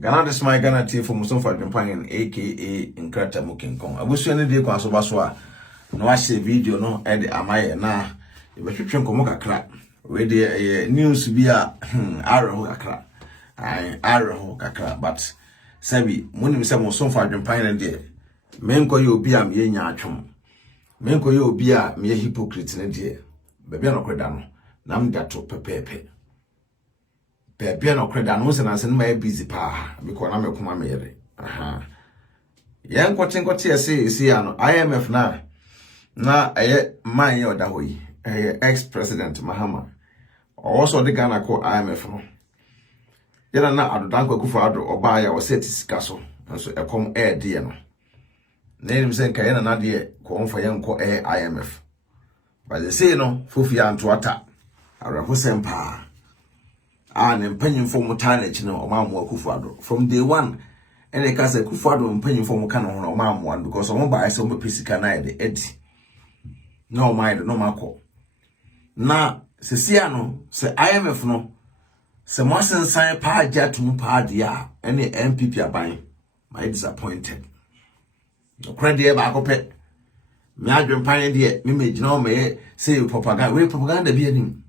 Ghana this my Ghana tea for Muson for Japan aka Nkrata Mukinkong. Abusu ne dey kwaso baso a no ahye video no e de amaye na e be twetwe nkomo kakra. We dey news bi a arho kakra. Arho kakra but sabi munim se Muson for Japan ne dey menko ye obi am ye nya atwom. Menko ye obi a me hypocrite ne dey. Be no kweda no nam dato pepepe. Bia no creda no se na se na busy pa because na mekoma meyere aha yen kwoti ese ano IMF na man ye oda hoyi ex president Mahama also the Ghana ko IMF no yana na adodan kwakufu ado oba ya o set sika so nso ekom de no na enim se nka yana na de ko onfa yen ko IMF but they say no fofi anto ata araho sempa ne mpanyimfo mutane chi na omamu Akufo-Addo from day one ene ka say Akufo-Addo mpanyimfo mu ka no ho omamu because omo ba ese omo pesika na e de edi no mind no mako na sesia no se IMF no se mo sensan pa agya tum pa dia ene MPP aban my disappointed no credit e ba akopɛ me adwempan de me megina o me say propaganda bi anim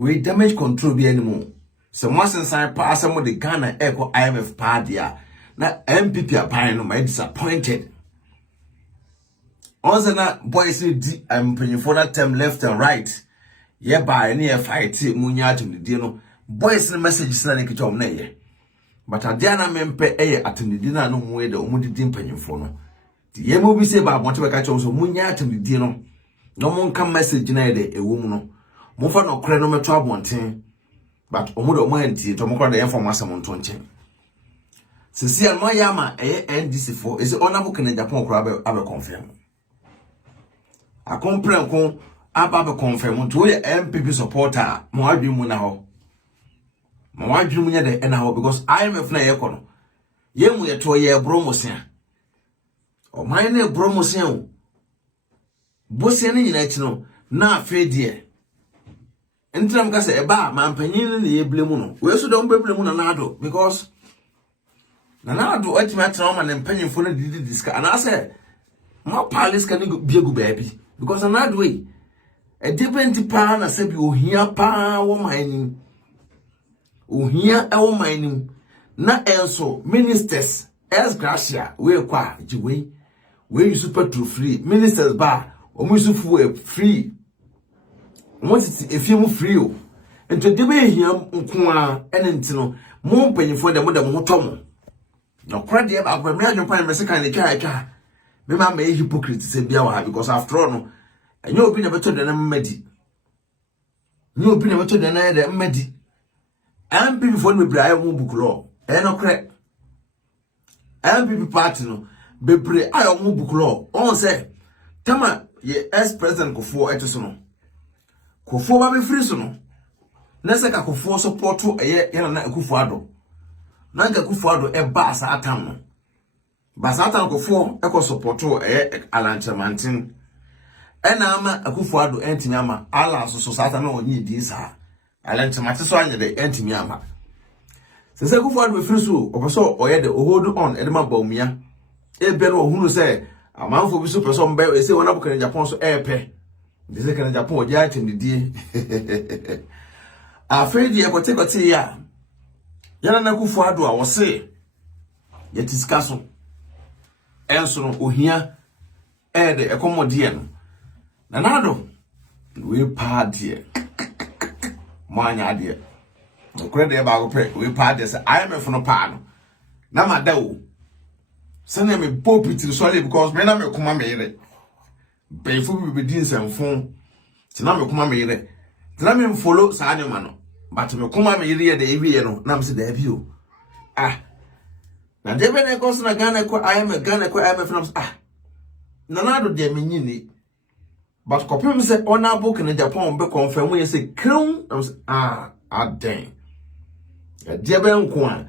we damage control bi animo so mo sensan pa asemo de Ghana echo IMF pa dia na MPP apan no my disappointed once na boys di mpanyifo that term left and right ye ba any fight munya atum di no boys na messages na nke chom na ye but adia na mempe atum di na no mu ye de omudidi mpanyifo no di ye mo bi se ba bonte be ka chom so munya atum di no no mo nka message na ye de ewo mu no Mofa no kre no meto abonten but omudo mo anti to mokra de inform asem nto nchen sisi an mo yama NDC4 is honorable Kenya Japan kra abe confirm a compren kon aba confirm to ye MPP supporter mo adwi mu na ho mo adwi mu nya de na ho because IMF na ye kono ye mu ye to ye bromosia o man na bromosia o bosia ni nyina chi no na afedie Entram ka se eba mampanyin ne ye blemu no we so don blemu na nado because na nado atima trauma ne mpanyinfo na didi diska ana se ma palace kan biegu baabi because na nado we e depend pa na se bi ohia pa wo mining ohia e wo mining na enso ministers as gracia we kwa jiwe we use petrol free ministers ba o mu use fuel free Once if you free o ento de be hia nko a ene ntino mo mpanyifo de mo de mo tomo no kra de ba me adwon me se kan le twa me ma me hypocrite se bia wa because after all no enye obi na beto de na mmadi ni obi na beto de na de mmadi MPP fo no bra ayo mo bukulo no kra MPP party no bebre ayo mo bukulo on se tama ye ex president Akufo etoso no Akufo ba be free so no na se ka Akufo support yana na Akufo-Addo na ga Akufo-Addo e ba sa atam no ba sa atam Akufo e ko support alanchamantin e na ama Akufo-Addo entimi ama ala so sa atam na onyi di sa alanchamantin so anya de entimi ama se Akufo-Addo be free so opeso oye de hold on e de ma bawumia e be no ohunu se amanfo bi so person be e se wona bu Kenya Japan so e pe This is Kenya Japan oja item di afraid ye kote ya yana na Akufo-Addo a wo se ye tisika so enso no ohia de ekomodie no na nado we pa de manya de okre de ba go pre we pa de se IMF no pa no na madawo se na me popiti sorry because me na me kuma me yere Before we begin some phone, Tina me kuma me yere. Tina me follow sa anima no. But me kuma me yere de ebi no. Na me se de ebi o. Na de be na ko na Ghana ko IMF na Na nado de me nyini. But kopem se honorable Kenya Japan be confirm we say krum. Na se den. De be nko a.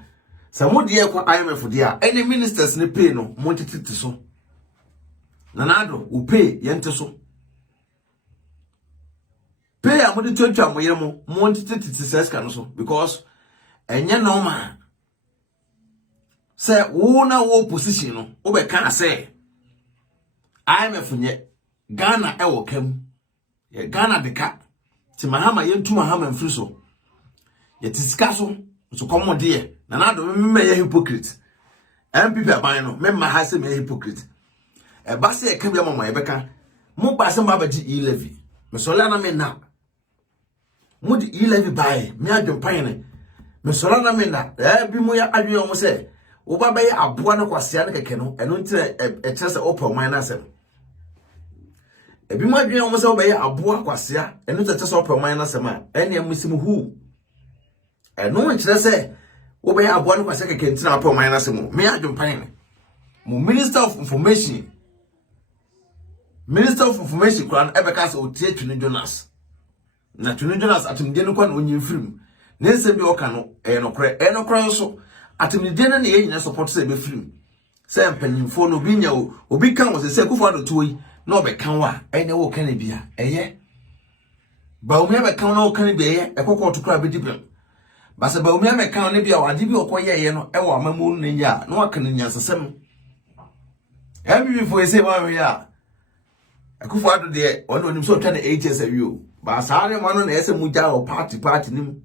Sa mo de ko IMF de a any ministers ne pay no mo tititi so. Nanado u pay yente so pay amodi twatwa moyemo mo ntititi seska no so because enye normal say wo na wo position no wo be kan say IMF nye Ghana e wo kam ye Ghana de ka ti mahama yentu mahama mfiri so ye tisika so komo de na do me ye hypocrite MPP aban no me ma ha se me hypocrite e ba se e kan bi mama ye beka mo ba se ma ba ji e-levy me so la na me na mo di e-levy bae me adwempan ne me so la na me na bi mo ya adwe o mo se wo ba ba ye aboa no kwasia ne keke no eno ntire e kire se open mind na se ebi mo adwen o mo se wo ba ye aboa kwasia eno ntire se open mind na se ma ene amusim hu eno ntire se wo be aboa no kwase keke ntina apɔ man na se mo me adwempan ne mo Minister of Information kran ebeka se otie Twini Jonas na Twini Jonas atumdie no kwa na onyi mfirim ne nsem bi oka no enokre so atumdie na ye nyina support se be firim se mpanyimfo no bi nya obi kan wo se Akufo Addo toyi na obeka wa ene wo kan bia eye ba omi be kan na wo kan bia eye ekokɔ to kra be dibem basa ba omi amekan ne bia wade bi okoyeye no e wo amamu no nya na waka no nyansesem ebi fo ese ma we ya Akufo Addo de ono onim so twa na HS awie ba saare ma no na ese mu ja o party nim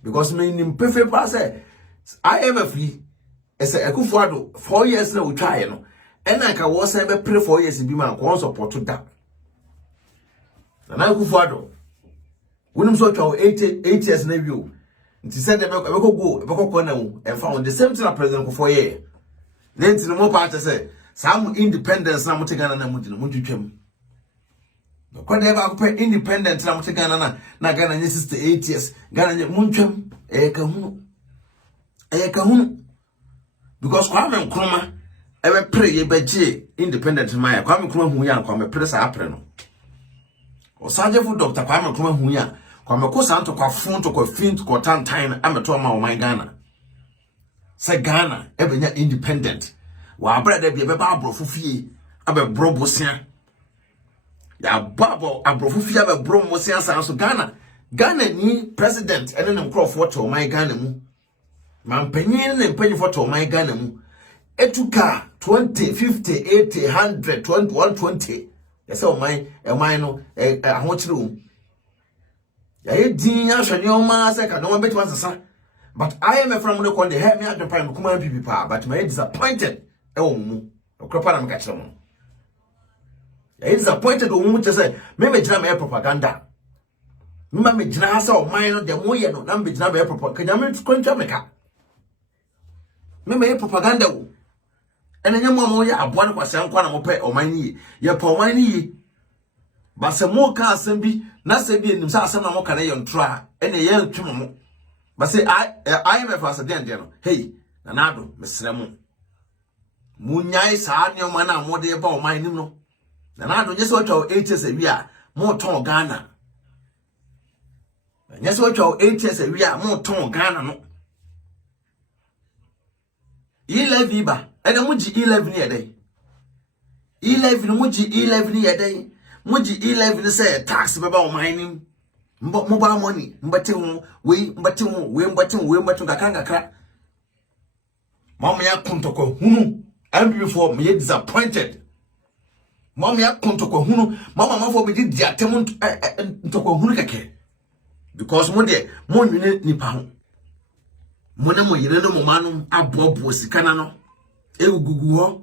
because me nim pefe pa say IMF ese Akufo Addo 4 years na utwae no ena ka wo say be pre 4 years bi ma ko support da na Akufo Addo wonim so twa 8 years na awie nti said the go na wo and found the same thing president for year then no more part say some independence na mutegana na mudi no mutwetwam no kwade ba ko independent na mutegana na Ghana nye 68 years Ghana nye muntwam ka hunu because Kwame Nkrumah ebe pre ye beje independent man Kwame Nkrumah hu ya Kwame pre sa apre no o sajefu Dr. Kwame Nkrumah hu ya Kwame ko santo kwa fonto kwa fint kwa tantan ameto ma o man Ghana se Ghana ebenya independent wa brada bi be ba abrofo fie abebro bosia ya babo abrofo fie abebro bosia san so Ghana ni president ene ne mkrofo to man Ghana mu mampanyin ne mpanyifo to man Ghana mu etuka 20 50 80 100 20 120 yesa o man no ahochire ya din ya hwani o ma se ka no betima sasa but IMF from the call the help me at the prime kuma people pa but my disappointed e wo mu okropa na meka kire mo ya disappointed o mu say me gina me propaganda me gina ha sa o man no de mo ye no na me gina me propaganda kanya me kontwa meka me propaganda wo ene nyamo mo ya aboa no kwase nkwa na mo pe o man ni ye pa o man ni ba se mo ka asem bi na se bi enim sa asem na mo ka na ye ntra ene ye ntwemo mo ba se IMF asade ande no hey nanado mesre mo munyai sa ne o ma na mo de ba o man nim no nanado nye se o twa 80 se wi a mo ton Ghana nye se o twa 80 se wi a mo ton Ghana no e-levy ba ene mo ji e-levy ne ye dai e-levy mo ji e-levy ne ye dai Muji e-levy say tax beba o mining mobile money mbate hu we kakra mama ya kontoko hunu and before me disappointed mama ya kontoko hunu mama mafo be di atem ntoko hunu keke because mo de mo nwene nipa ho mo na mo yire no mo manu abobo sikana no egugugu ho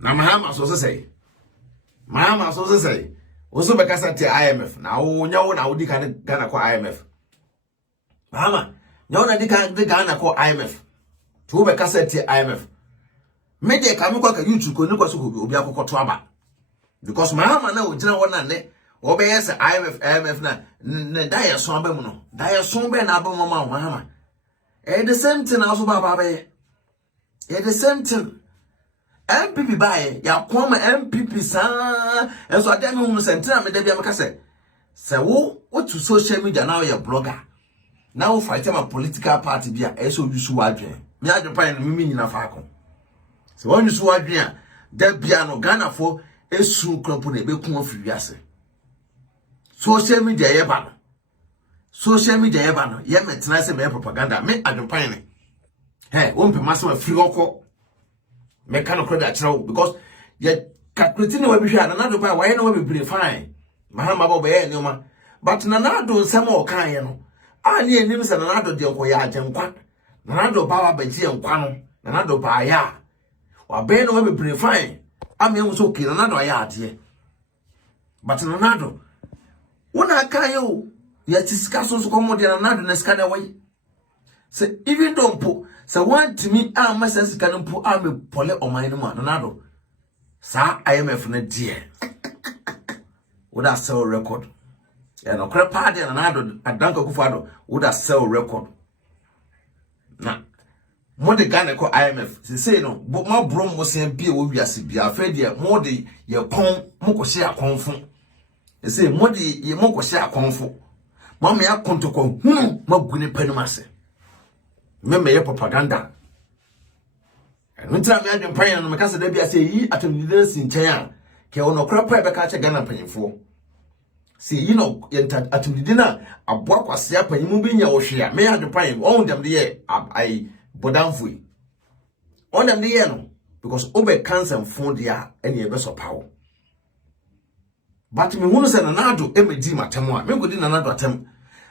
na mahama so say Mama so say oso be kasa te IMF na wo nyawo na wodi kan Ghana ko IMF mama nyawo na di kan Ghana ko IMF to be kasa te IMF me de ka me kwa ka YouTube ko ni kwa so obi akokoto aba because mama na o gina wona ne wo be yes IMF na da so aba mu no da so be na aba mama mama the same thing also baba be the same thing MPP bae ya kwama MPP sa enso ade me hu sentina me da bia me ka se wo to social media now ya blogger now fight my political party bia eso yusu wadwen me adwen no me nyina fa akon se won yusu wadwen a da bia no Ghana fo esu kropo na be kun afiri ase social media ye ba no ye metena se me propaganda me adwen Hey, won't be massive free oko. Mechanical credit because yet calculating will be sure another by why no be fine. Mahama Bobe Noma. But Nanado some more kind. I near names and another deal for ya Jankwan. Nanado Baba Beji and Quano. Nanado Baya. Or Ben will be fine. I mean, was okay, another yard here. But Nanado. When I can you, yet discuss also come with another Nescan away. Say, even don't put, so one to me, I must can put army pole on my man, Nanado. Sir, I am a friend, dear. Would I sell record? And a crap party and another, a dunk of father, would I sell record? Now, more the Ghana call IMF, they say no, but my brom was saying, be will be a CB, afraid ye more the your con, moko share confo. They say, more the ye moko share confo. Mammy, I come to call, my guinea penmaster. Remember your propaganda. And when time I am praying on my castle, they be I say, ye at a leaders in China, can no crap private catch a Ghana paying for. See, you know, at the dinner, a book was up and you move in your share. May I have the prime on them the year, I bodamfui. On them the year, no, because over cancer and phone the any best of power. But me who said another MD Matamwa, me could in another attempt.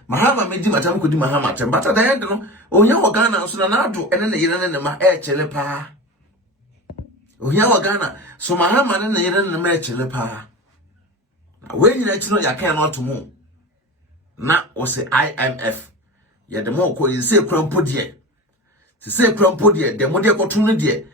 Mahama made Matam could do Mahama, but at the end, no, oh, your Ghana, so another, and then the Iran and my air chelepa. Oh, your Ghana, so Mahama and the Iran and my chelepa. When you know you cannot to move. Now was the IMF. Yeah, the more call you say crumpo dear. To say crumpo dear, the more dear continue dear.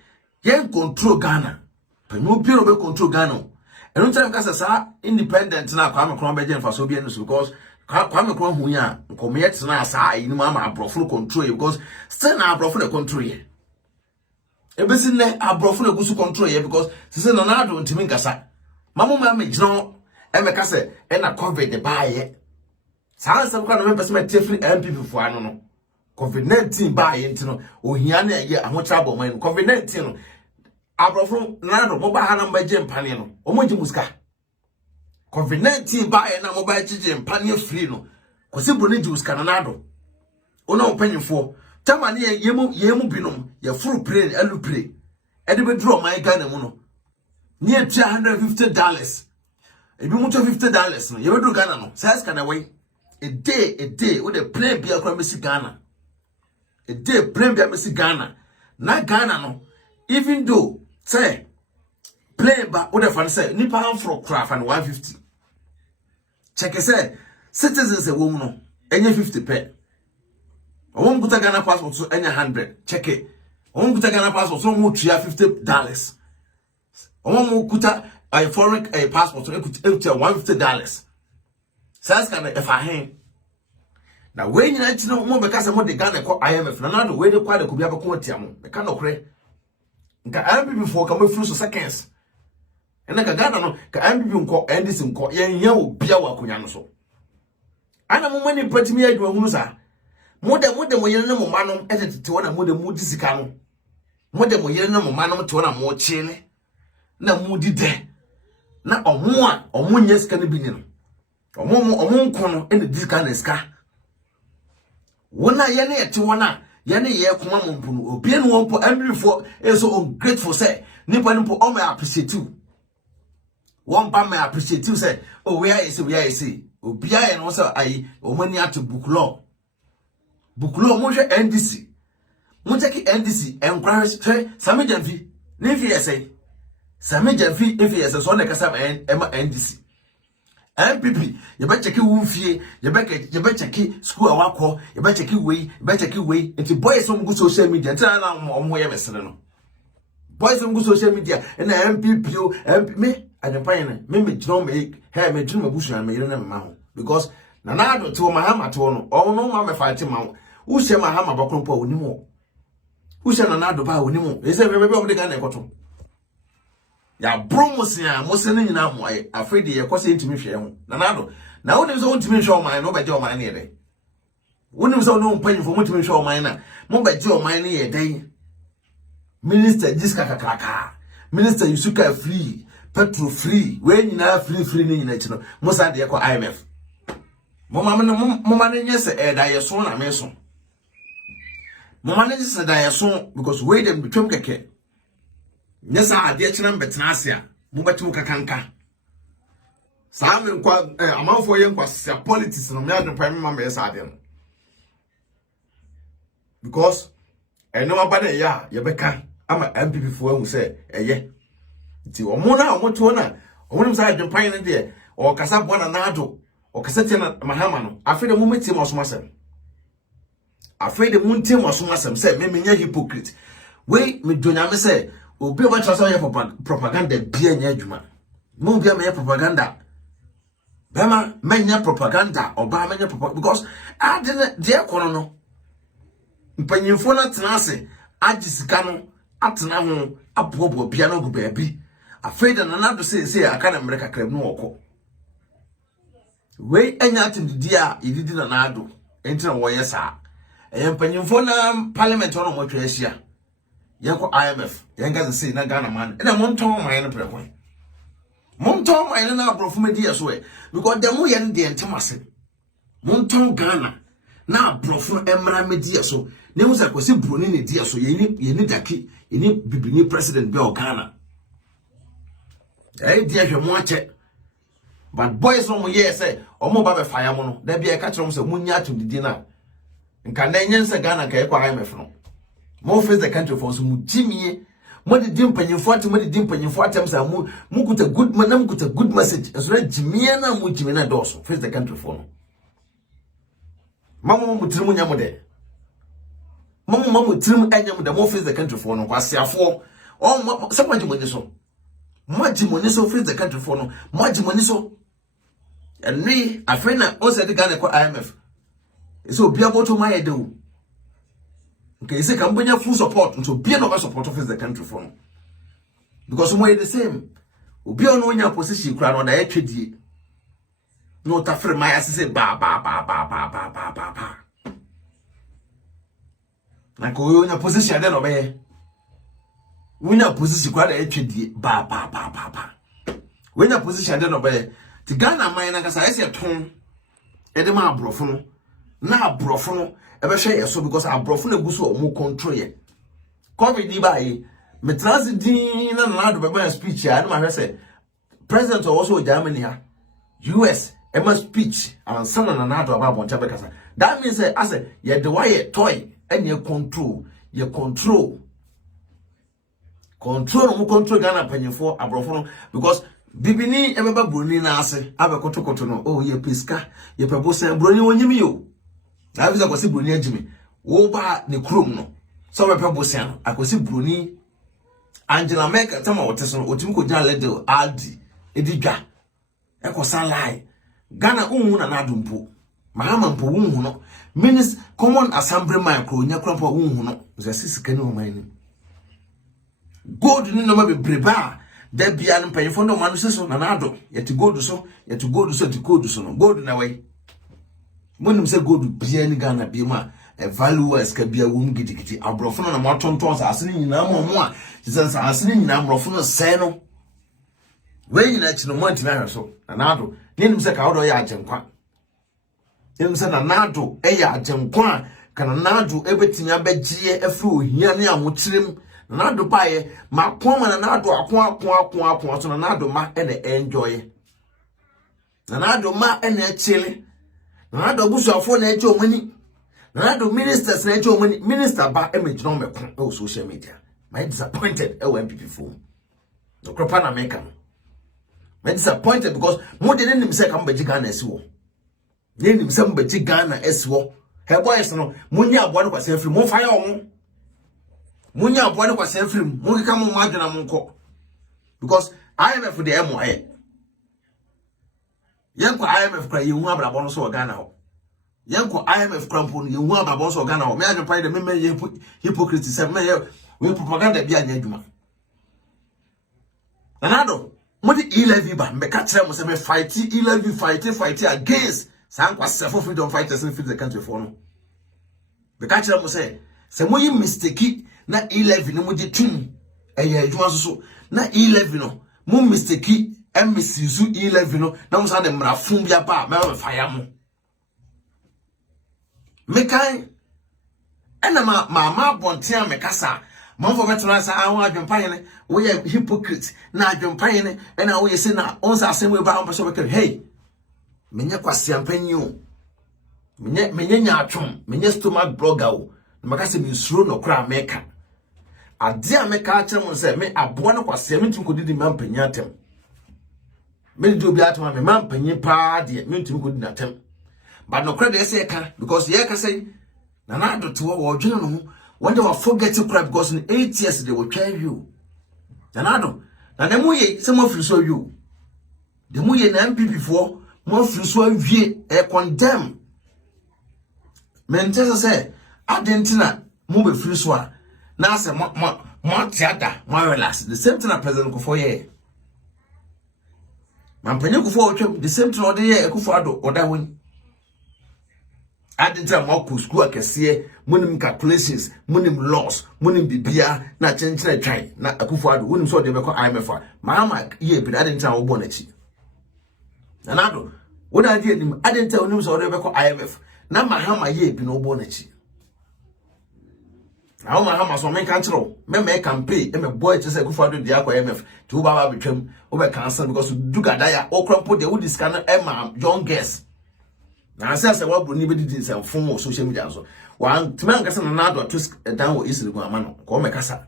Yen control Ghana. But no period will control Ghana. And no time because independent now come from Belgium for Sobians because come from who ya come yet now say in mama full control because still now full control here. Everything there full control here because say no na do ntimi nkasa. Mama me gino Emeka say na COVID the buy. Saa nsem kwa no me person tefri MPP fo ano no. COVID-19 buy ntino ohia na ye ahotra bo man COVID-19 no. Abrofo na no mo ba ha na mbaje mpane no. Omoji muska. COVID-19 buy na mo ba jije mpane free no. Kosi bro ne juska na nado. Ona opanyfo. Tama ne yemu binom ye full plane elu play. E de be draw my Ghana mu no. Near $150. If you want $50, no, you will do Ghana no. Says can away. A day with a plane be a Missy Ghana. A day plane be a Missy Ghana. Not Ghana no. Even though say plane ba what the fan say ni pound for craft and 150. Check it say citizens a woman no any 50 pay. I won't put a Ghana passport so any 100. Check it. I won't put a Ghana passport so much $50. I won't put a foreign passport so $150. Says can if I hang. Now when you know more because I'm the Ghana call IMF. Now the way they call the could be a quotiam. They can't create. Can before come through seconds. And like a Ghana no can be call Anderson call yen be our Kuyan so. And I'm money pretty me to a musa. More than no manum edited to one of the moody sicano. More than no manum to one more chile. Na moody de. Na omo yes can be no. Omo kono and the discan ska. Wona yene eti wona yene ye kuma mompunu obi enu wonpo every for is so ungrateful say nipa nipo o me appreciate you. One pa me appreciate you say oh where is obi aye no say ayi o mani atu bukulo mo hwe NDC mo take NDC encourage say Sami Jamfi ne fi say Sami Jamfi if yes so na kasa NDC MPP you better check wufie you better check school awakọ you better check way enti boys on go social media enti na omo ye mesere no boys on go social media na MPP o MP me adempan na me gino me me gino mabusu na me yere na me ma ho because na na do to mahama to no o no ma me fight ma ho wo hye mahama bakrompo onimo wo hye na do ba onimo e se me be o de ga na ekoto ya bromosia mo se ne nyina mo aye afredi ye kwose ntimi hwe ho nanado na woni so ntimi hwe o man no beje o man ne ye dey woni so no mpanyfo mo ntimi hwe o man na mo beje o man ne ye dey minister jiska kakaka minister yusuka free petrol free we nyina free ne nyina chino mo sa de ko IMF mo ma ne nyese da ye so na me so mo manage se da yeso because we dem betwem keke nyesa ade kire mbetena ase a mo betu kakanka saa me nkwa amanfo ye nkwa se politics no me adwen me ma yesa ade no because eno aba na ya ye beka ama MPP fo ahu se eye ti omo na omo to na omo nim sa adwen pan ne de o kasa bona na ado o kasa tia mahama no afede mo metie mo somasem afede mo ntie mo somasem se me menya hypocrite we me donya me se obi oba trasa ye propaganda bia nya adwuma mo bia me propaganda bema menya propaganda oba menya propaganda because adene de ekono no mpanyimfo na tenase agisika no atena ho abobo bia no go baabi afede na nado se aka na America krem no woko we enya atindidi a ididi na nado entina wo yesa mpanyimfo na parliament no mo twa ahia yeko IMF yenga se na Ghana man na monton man no prekwan monton man na abrofo medi yeso because dem wo ye ne de entemase monton Ghana na abrofo emra medi yeso ne mu se kwesi broni ne di yeso ye ni daki ye ni bibini president be o Ghana di ahwemo ache but boys no mo ye say omo ba be fire mo no da bia ka kire mo se munya atudidi na nka na nyense Ghana ka ekwa IMF no mo face the country for so mutimie mo de dimpanyimfo atem mo de dimpanyimfo atem sa mo kuta good man na kuta good message eso na jimie na mo jimie na doso face the country for no mamo mo tirim nya mo de mamo tirim anya mo de mo face the country for no kwasiafo o se mo jimoni so face the country for no mo jimoni so enri afena o se de Ghana ko IMF eso obi aboto ma ye de o okay, you say can full support so be no support of the country for no because we the same obi on onya position kura no da ya twedie no ta free my say ba na ko onya position de no be onya position kura da ya twedie ba onya position de no be ti Ghana man na kasa ese ton e de ma abrofo no na abrofo no ebe hwe yeso because abrofo na guso o mu control ye covid di bae me transdin na na do be speech ya na ma hwe say president also Germany ha US ema speech and sana na do aba boncha be kasa that means say as ye de why toy and ye control mu control Ghana panyefo abrofo no because bibini emeba broni na ase abekotokoto no oh ye piska ye pebosa broni wonyimi yo na visa kwasi broni agimi wo ba ne krom no so we pebosa no akwasi broni Angela Merkel tama woteso no otimi ko jan ledel aldi edidwa ekosa lie Ghana unhu na nadumpo mahama mpo unhu no minister common assembly man ko nya krampo unhu no ze sisika ni o man gold ni no ma be breba da bia no panyefo no manu seso na nado yeti gold so no gold na we monim se gold bia ni Ghana bia ma e value as ka bia wum gidigidi abrofo na ma tonton sa asene nyina mo a sa asene nyina abrofo no se no we nyina chi no mo antina so na nado nim se ka wodo ya agenkwa nim se na nado e ya agenkwa kana nado ebetimi abegie afri ohia ne amotirem na nado pae makoma na nado akon so na nado ma ene enjoy na nado ma ene chile na nado busuafo na eje omani na nado ministers na eje omani minister ba emejina omekon o social media my disappointed e MPP phone no kropa na meka my disappointed because mo de nim se kam beji Ghana esiwo ne nim se beji Ghana esiwo he boys no munya abo no kwase afri mo fire omo munya abo no kwase afri mo keka mo madwena mo nko because IMF de emo yanko IMF kra yehu abrabo no so Ghana ho yanko IMF krampo no yehu abrabo so Ghana ho me adwen pai de me hypocrite se me we propaganda bia nya adwuma nanado mo di 11 ba me ka kire mo se me fight 11 fight against san kwase for freedom fighters in the country for no me ka kire mo se mo yi mistake na 11 no mo di tum eye adwuma so na 11 no mo mistake MCU 11 no na mo sa de mrafun bia ba me fire mo me kan ena ma bontia me kasa manfo betena sa awon adwempan ne wo ye hypocrite na adwempan ne ena wo ye se na onsa asem we ba on person be hey menye kwase ampanyi o menye nya atwom menye stomach blogger o makase me nsuro no kra meka ade a meka a kyerem se me aboa no kwase me ntim kodidi mampanyi atem me di obi atem me mampanyi pa de me ntim kodidi atem but no kra de say ka because ye ka say na na do to wo dwene no when they were forget to cry because in 8 years they will try you na do na dem ye se mo firi so you dem ye na MPP for mo firi so awie e condemn mentese say adentina mo be firi so a na say mo tiada mo relax the same thing na president Kufuor ye man panyin Kufuor otwem the same thing ode ye Kufuor ado oda hon adentina mo ku school akese monim calculations monim laws monim bibia na chenchena twan na Kufuor ado wonim so de be ko IMF mama ye bi adentina wo bo na chi na do wona die nim adentina wonim so de be ko IMF na mahama ye bi no bo na chi na o mahama so men kan chiro me campaign e me boy chese Kufuor ado dia ko IMF ti wo baba betwam wo be cancel because dugadaya okrampo de wo discan e ma young girls na say wa bro ni be didi nsem fon social media so wan tman kasa na ado to down wo isiri go amano ko me kasa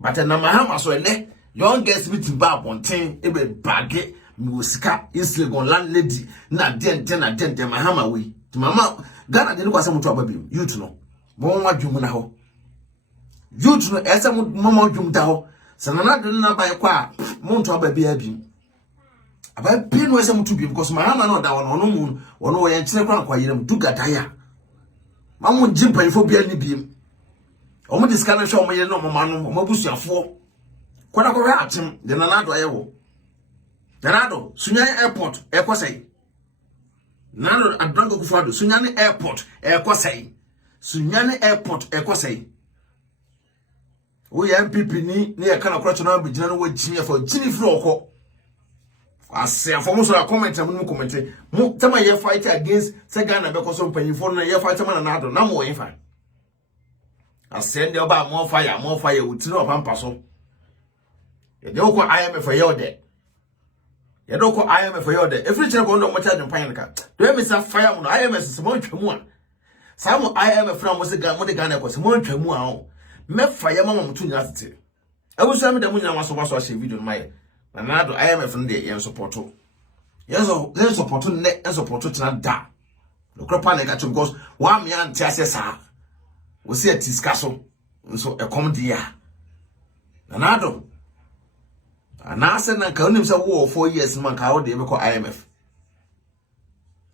but na mahama so ele young girls bi ti ba bonten e be bage mi osika isiri go landlady na den mahama we mama Ghana de kwasa mutu ababi youth no mo nwa dwum na ho youth no ese mo dwum da ho sanana de na ba kwa mo ntu ababi abi ababi no ese mutu bi because mahama no da wono mu wono ye nkyere kwa yiram dugadaya mamu jimpanfo bia ni bi o mo diskana hwe o mo ye no mo manu o mo busuafo kwada ko atem de na do ayewo Nanado Sunyani airport ekosai Nano Adrango Kufuor Sunyani airport ekosai Sunyani airport ekosai we MPP ni e kana kwatcho na be gina no wa ginia for gini firi okọ ase afomo so comment am comment mu tama ye fight against se Ghana be koso mpanyifo no ye fight man na ado na mo yin fa ase ndi oba mo fire utiri opampa so ye de okọ IMF ye ode ye de okọ IMF ye ode every chere ko ndo mo charge mpan ka do me sa fire mo no IMF se mo ntwamu a sa mo IMF na mo se Ghana mo de Ghana ko se mo ntwamu a o me fire mama mo tunya tete abusa me de mo nya waso a share video no mai na nado IMF no de yen supporto yeso yen supporto ne en supporto tina da no kropa na gacho because wa me anti asesa wo se atiska so so e kom dia na nado anase na ka onim se wo 4 years man ka wo de be ko IMF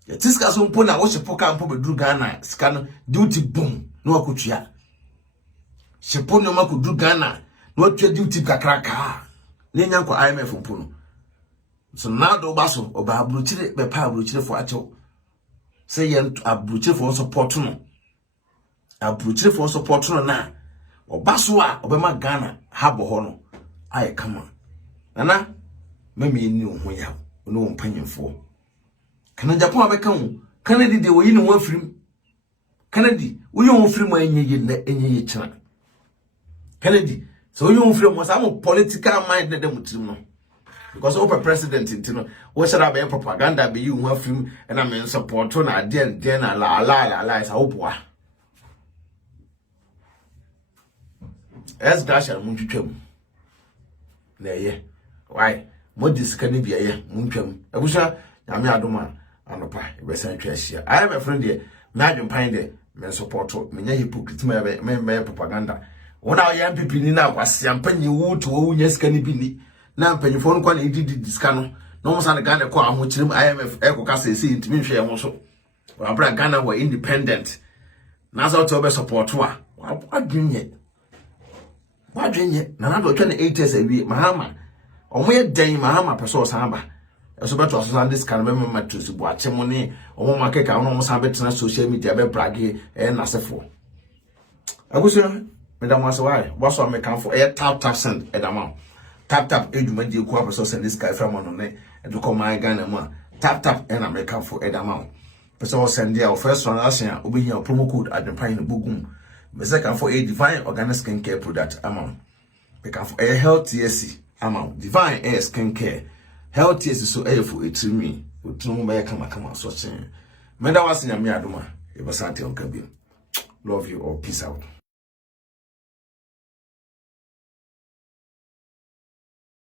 ya tiska so mpo na wo shepo ka mpo be duru Ghana scan duty boom no akotua shepo no makuduru Ghana no atwa duty kakraka Nenya ko IMF mpo no so nado baso oba abrochire be pa abrochire fo acho say yen abrochire fo support no abrochire fo support no na obaso a obema Ghana habo ho no ai kama nana meme ni ho ya no mpanyemfo kana Japan abeka hu Canada de woyi ni ho afirim Canada woyi ho afirim enye china Canada so you feel mo some political mind na dem tirim no because open president intino what should have propaganda be you one film and I mean support na den na la is oboa es dasha mu twetwam na ye why mo diskani bia ye mu twam abusha nyame adoma anopa e be san twahia I have a friend there na adwempan there me support me nya hypocrite me propaganda wona ya MPP ni na kwase ampanyi wuto wo nya sika ni bi ni na mpanyifo no kwa na ididi diska no no mo san Ghana kwa ahokyerem IMF ekoka sese ntimi hwe mo so wa bra Ghana wa independent na za to be support wa adwenye na na do twa na 8 years awie mahama omo ye den mahama peso san ba eso beto aso san diska no me matrix bu achemo ne omo makeka no mo san betena social media be brage na sefo agusia Madam was why was on me come for a tap send edama tap eduma di ku apeso send this guy from on ne and come my Ghana ma tap and American for edama person send there first transaction obi here promo code adempan no bugum me say can for a divine organic skincare product amount. We can for a healthiest amount. Divine air skincare. Healthiest so air for it to me. Utumu me kama so chen. Menda wasi nyame adoma. Eba sante on kabio. Love you all. Peace out.